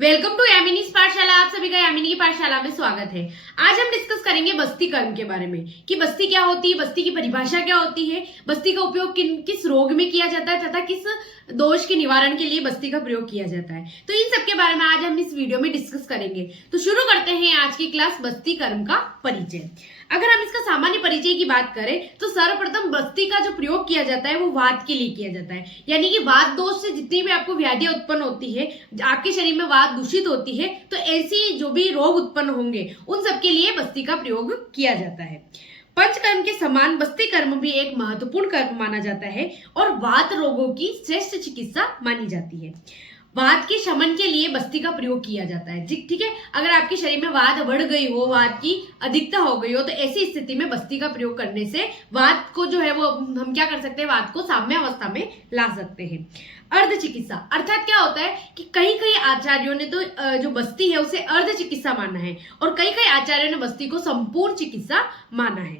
Welcome to यामिनीज पाठशाला। आप सभी का यामिनी की पाठशाला में स्वागत है। आज हम डिस्कस करेंगे बस्ती कर्म के बारे में कि बस्ती क्या होती है, बस्ती की परिभाषा क्या होती है, बस्ती का उपयोग किस रोग में किया जाता है तथा किस दोष के निवारण के लिए बस्ती का प्रयोग किया जाता है। तो इन सब के बारे में आज हम इस वीडियो में डिस्कस करेंगे। तो शुरू करते हैं आज की क्लास बस्ती कर्म का परिचय। अगर हम इसका सामान्य परिचय की बात करें तो सर्वप्रथम बस्ती का जो प्रयोग किया जाता है वो वात के लिए किया जाता है, यानी कि वात दोष से जितनी भी आपको व्याधियां उत्पन्न होती है, आपके शरीर में वात दूषित होती है, तो ऐसी जो भी रोग उत्पन्न होंगे उन सब के लिए बस्ती का प्रयोग किया जाता है। पंचकर्म के समान बस्ती कर्म भी एक महत्वपूर्ण कर्म माना जाता है और वात रोगों की श्रेष्ठ चिकित्सा मानी जाती है। वात के शमन के लिए बस्ती का प्रयोग किया जाता है। ठीक है, अगर आपके शरीर में वात बढ़ गई हो, वात की अधिकता हो गई हो, तो ऐसी स्थिति में बस्ती का प्रयोग करने से वात को जो है वो हम क्या कर सकते हैं, वात को साम्य अवस्था में ला सकते हैं। अर्ध चिकित्सा अर्थात क्या होता है कि कई आचार्यों ने तो जो बस्ती है उसे अर्ध चिकित्सा माना है और कई आचार्यों ने बस्ती को संपूर्ण चिकित्सा माना है।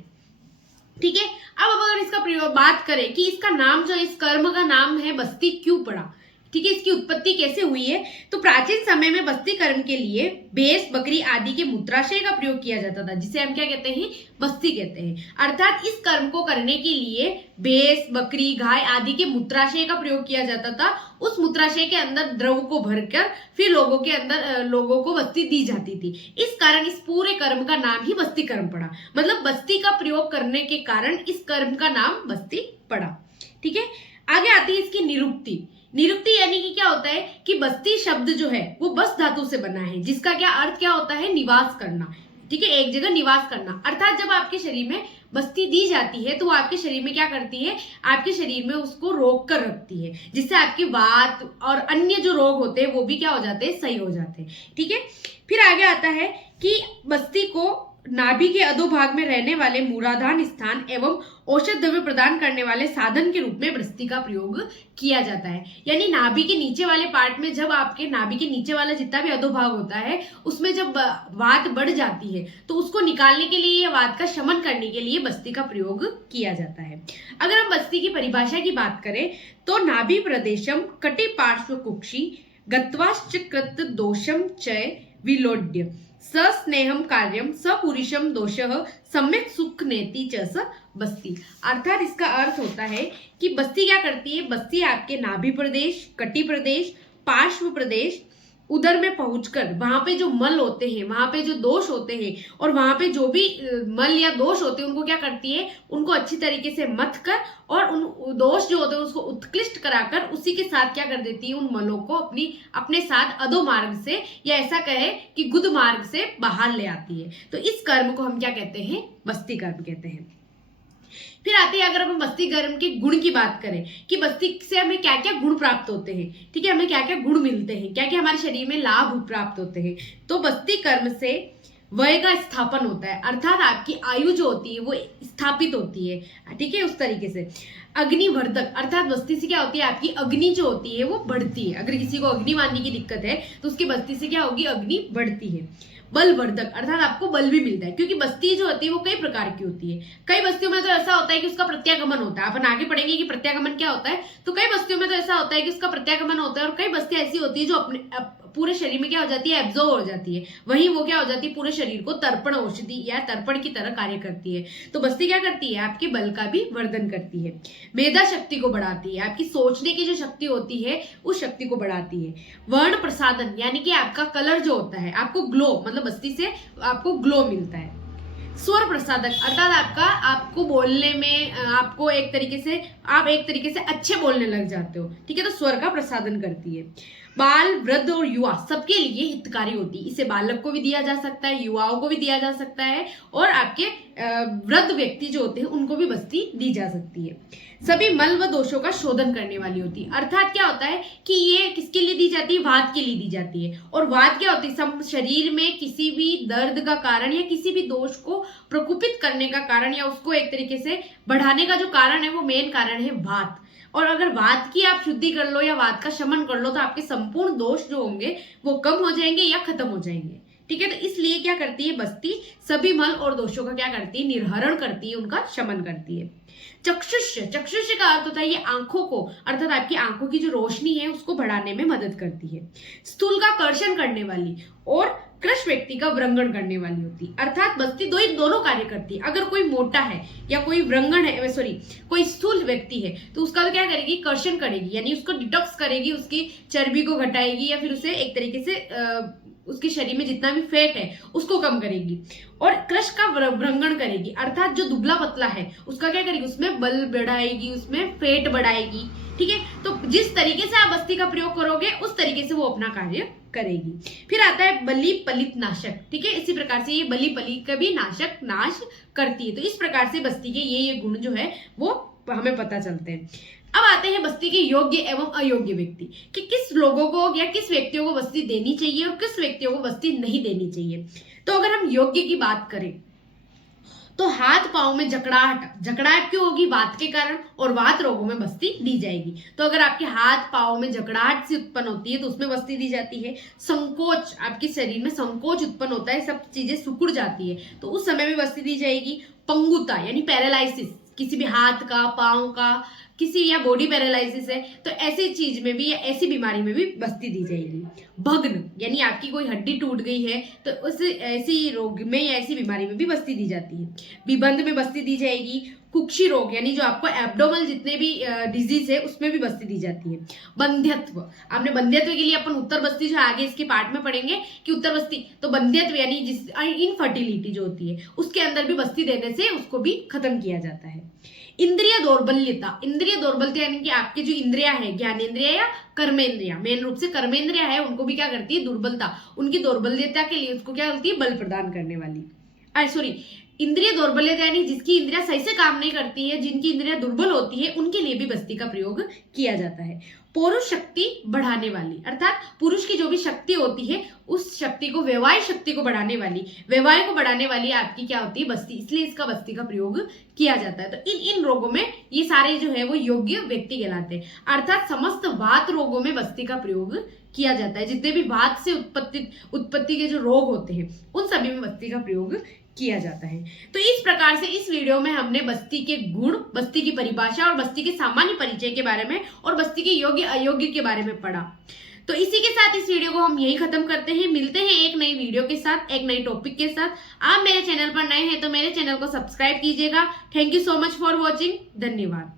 ठीक है, अब अगर इसका प्रयोग बात करें कि इसका नाम जो इस कर्म का नाम है बस्ती क्यों पड़ा, ठीक है, इसकी उत्पत्ति कैसे हुई है, तो प्राचीन समय में बस्ती कर्म के लिए भैंस, बकरी आदि के मूत्राशय का प्रयोग किया जाता था, जिसे हम क्या कहते हैं, बस्ती कहते हैं। अर्थात इस कर्म को करने के लिए भैंस, बकरी, गाय आदि के मूत्राशय का प्रयोग किया जाता था। उस मूत्राशय के अंदर द्रव को भरकर फिर लोगों को बस्ती दी जाती थी। इस कारण इस पूरे कर्म का नाम ही बस्ती कर्म पड़ा, मतलब बस्ती का प्रयोग करने के कारण इस कर्म का नाम बस्ती पड़ा। ठीक है, आगे आती है इसकी निरुक्ति। निरुक्ति यानी कि क्या होता है कि बस्ती शब्द जो है वो बस धातु से बना है, जिसका क्या अर्थ क्या होता है, निवास करना। ठीक है, एक जगह निवास करना। अर्थात जब आपके शरीर में बस्ती दी जाती है तो वो आपके शरीर में क्या करती है, आपके शरीर में उसको रोक कर रखती है, जिससे आपकी वात और अन्य जो रोग होते हैं वो भी क्या हो जाते हैं, सही हो जाते हैं। ठीक है, फिर आगे आता है कि बस्ती को नाभि के अधोभाग में रहने वाले मूलाधार स्थान एवं औषध द्रव्य प्रदान करने वाले साधन के रूप में बस्ती का प्रयोग किया जाता है। यानी नाभि के नीचे वाले पार्ट में, जब आपके नाभि के नीचे वाला जितना भी अधोभाग होता है उसमें जब वात बढ़ जाती है तो उसको निकालने के लिए या वात का शमन करने के लिए बस्ती का प्रयोग किया जाता है। अगर हम बस्ती की परिभाषा की बात करें तो नाभि प्रदेशम कटि पार्श्व कुक्षी गत्वाश्चकृत दोषम चय विलोड्य स्नेहम कार्यम सपुरुषम दोषः सम्यक सुख नेति च स बस्ती। अर्थात इसका अर्थ होता है कि बस्ती क्या करती है, बस्ती आपके नाभि प्रदेश, कटी प्रदेश, पार्श्व प्रदेश, उदर में पहुंचकर वहां पे जो मल होते हैं, वहां पे जो दोष होते हैं और वहां पे जो भी मल या दोष होते हैं उनको क्या करती है, उनको अच्छी तरीके से मथ कर और उन दोष जो होते हैं उसको उत्कृष्ट कराकर उसी के साथ क्या कर देती है, उन मलों को अपने साथ अधो मार्ग से या ऐसा कहे कि गुद मार्ग से बाहर ले आती है। तो इस कर्म को हम क्या कहते हैं, बस्ती कर्म कहते हैं। फिर आते हैं अगर हम बस्ती कर्म के गुण की बात करें कि बस्ती से हमें क्या क्या गुण प्राप्त होते हैं, ठीक है, हमें क्या क्या गुण मिलते हैं, क्या क्या हमारे शरीर में लाभ प्राप्त होते हैं। तो बस्ती कर्म से वय का स्थापन होता है, अर्थात आपकी आयु जो होती है वो स्थापित होती है। ठीक है, उस तरीके से अग्निवर्धक, अर्थात बस्ती से क्या होती है, आपकी अग्नि जो होती है वो बढ़ती है। अगर किसी को अग्नि मारने की दिक्कत है तो उसकी बस्ती से क्या होगी, अग्नि बढ़ती है। बलवर्धक, अर्थात आपको बल भी मिलता है, क्योंकि बस्ती जो होती है वो कई प्रकार की होती है। कई बस्तियों में तो ऐसा होता है कि उसका प्रत्यागमन होता है, अपन आगे पढ़ेंगे कि प्रत्यागमन क्या होता है। तो कई बस्तियों में तो ऐसा होता है कि उसका प्रत्यागमन होता है और कई बस्तियां ऐसी होती है जो अपने पूरे शरीर में क्या हो जाती है, एब्जॉर्ब हो जाती है। वहीं वो क्या हो जाती है, पूरे शरीर को तर्पण औषधि या तर्पण की तरह कार्य करती है। तो बस्ती क्या करती है, आपके बल का भी वर्धन करती है, मेधा शक्ति को बढ़ाती है, आपकी सोचने की जो शक्ति होती है उस शक्ति को बढ़ाती है। वर्ण प्रसादन यानी कि आपका कलर जो होता है, आपको ग्लो, मतलब बस्ती से आपको ग्लो मिलता है। स्वर प्रसादक, अर्थात आपको बोलने में आपको एक तरीके से अच्छे बोलने लग जाते हो। ठीक है, तो स्वर का प्रसादन करती है। बाल, वृद्ध और युवा सबके लिए हितकारी होती है। इसे बालक को भी दिया जा सकता है, युवाओं को भी दिया जा सकता है और आपके वृद्ध व्यक्ति जो होते हैं उनको भी बस्ती दी जा सकती है। सभी मल व दोषों का शोधन करने वाली होती है। अर्थात क्या होता है कि ये किसके लिए दी जाती है, वात के लिए दी जाती है। और वात क्या होती है, शरीर में किसी भी दर्द का कारण या किसी भी दोष को प्रकोपित करने का कारण या उसको एक तरीके से बढ़ाने का जो कारण है वो मेन कारण है वात। और अगर वात की आप शुद्धि कर लो या वात का शमन कर लो तो आपके संपूर्ण दोष जो होंगे वो कम हो जाएंगे या खत्म हो जाएंगे। ठीक है। तो इसलिए क्या करती है बस्ती, सभी मल और दोषों का क्या करती है, निर्हरण करती है, उनका शमन करती है। चक्षुष्य, चक्षुष्य का अर्थ होता है ये आंखों को, अर्थात आपकी आंखों की जो रोशनी है उसको बढ़ाने में मदद करती है। स्थूल का कर्षण करने वाली और कृष व्यक्ति का व्रंगण करने वाली होती है, अर्थात बस्ती दोनों कार्य करती है। अगर कोई मोटा है या कोई व्रंगण है, सॉरी कोई स्थूल व्यक्ति है, तो उसका तो क्या करेगी, कर्षण करेगी, यानी उसको डिटॉक्स करेगी, उसकी चर्बी को घटाएगी, या फिर उसे एक तरीके से उसके शरीर में जितना भी फैट है उसको कम करेगी। और कृष का व्रंगण करेगी, अर्थात जो दुबला पतला है उसका क्या करेगी, उसमें बल बढ़ाएगी, उसमें फैट बढ़ाएगी। ठीक है, तो जिस तरीके से आप बस्ती का प्रयोग करोगे उस तरीके से वो अपना कार्य करेगी। फिर आता है बलि पलित नाशक। ठीक है, इसी प्रकार से ये बलि पलि का भी नाश करती है। तो इस प्रकार से बस्ती के ये गुण जो है वो हमें पता चलते हैं। अब आते हैं बस्ती के योग्य एवं अयोग्य व्यक्ति, कि किस लोगों को या किस व्यक्तियों को बस्ती देनी चाहिए और किस व्यक्तियों को बस्ती नहीं देनी चाहिए। तो अगर हम योग्य की बात करें तो हाथ पांव में जकड़ाहट क्यों होगी, वात के कारण, और वात रोगों में बस्ती दी जाएगी। तो अगर आपके हाथ पांव में जकड़ाहट से उत्पन्न होती है तो उसमें बस्ती दी जाती है। संकोच, आपके शरीर में संकोच उत्पन्न होता है, सब चीजें सिकुड़ जाती है, तो उस समय भी बस्ती दी जाएगी। पंगुता यानी पैरालाइसिस, किसी भी हाथ का, पांव का, किसी या बॉडी पैरालाइसिस है तो ऐसी चीज में भी या ऐसी बीमारी में भी बस्ती दी जाएगी। भग्न यानी आपकी कोई हड्डी टूट गई है तो उस ऐसी रोग में या ऐसी बीमारी में भी बस्ती दी जाती है। विबंध में बस्ती दी जाएगी। कुक्षी रोग यानी जो आपको एब्डोमल जितने भी डिजीज है उसमें भी बस्ती दी जाती है। बंध्यत्व, आपने बंध्यत्व के लिए अपन उत्तर बस्ती जो आगे इसके पार्ट में पढ़ेंगे कि उत्तर बस्ती, तो बंध्यत्व यानी जिस इनफर्टिलिटी जो होती है उसके अंदर भी बस्ती देने से उसको भी खत्म किया जाता है। इंद्रिय दौर्बल्यता, इंद्रिय दौर्बल्यता यानी कि आपकी जो इंद्रिया है, ज्ञानेन्द्रिया या कर्मेंद्रिया, मेन रूप से कर्मेंद्रिया है, उनको भी क्या करती है, दुर्बलता, उनकी दौर्बल्यता के लिए उसको क्या बोलती है, बल प्रदान करने वाली। सॉरी, इंद्रिय दौर्बल्यता यानी जिसकी इंद्रिया सही से काम नहीं करती है, जिनकी इंद्रिया दुर्बल होती है, उनके लिए भी बस्ती का प्रयोग किया जाता है। पौरुष शक्ति बढ़ाने वाली, अर्थात पुरुष की जो भी शक्ति होती है उस शक्ति को, वैवाहिक शक्ति को बढ़ाने वाली, वैवाहिक को बढ़ाने वाली आपकी क्या होती है, बस्ती, इसलिए इसका बस्ती का प्रयोग किया जाता है। तो इन रोगों में ये सारे जो है वो योग्य व्यक्ति कहलाते हैं, अर्थात समस्त वात रोगों में बस्ती का प्रयोग किया जाता है। जितने भी वात से उत्पत्ति के जो रोग होते हैं उन सभी में बस्ती का प्रयोग किया जाता है। तो इस प्रकार से इस वीडियो में हमने बस्ती के गुण, बस्ती की परिभाषा और बस्ती के सामान्य परिचय के बारे में और बस्ती के योग्य अयोग्य के बारे में पढ़ा। तो इसी के साथ इस वीडियो को हम यही खत्म करते हैं। मिलते हैं एक नई वीडियो के साथ, एक नई टॉपिक के साथ। आप मेरे चैनल पर नए हैं तो मेरे चैनल को सब्सक्राइब कीजिएगा। Thank you so much for watching. धन्यवाद।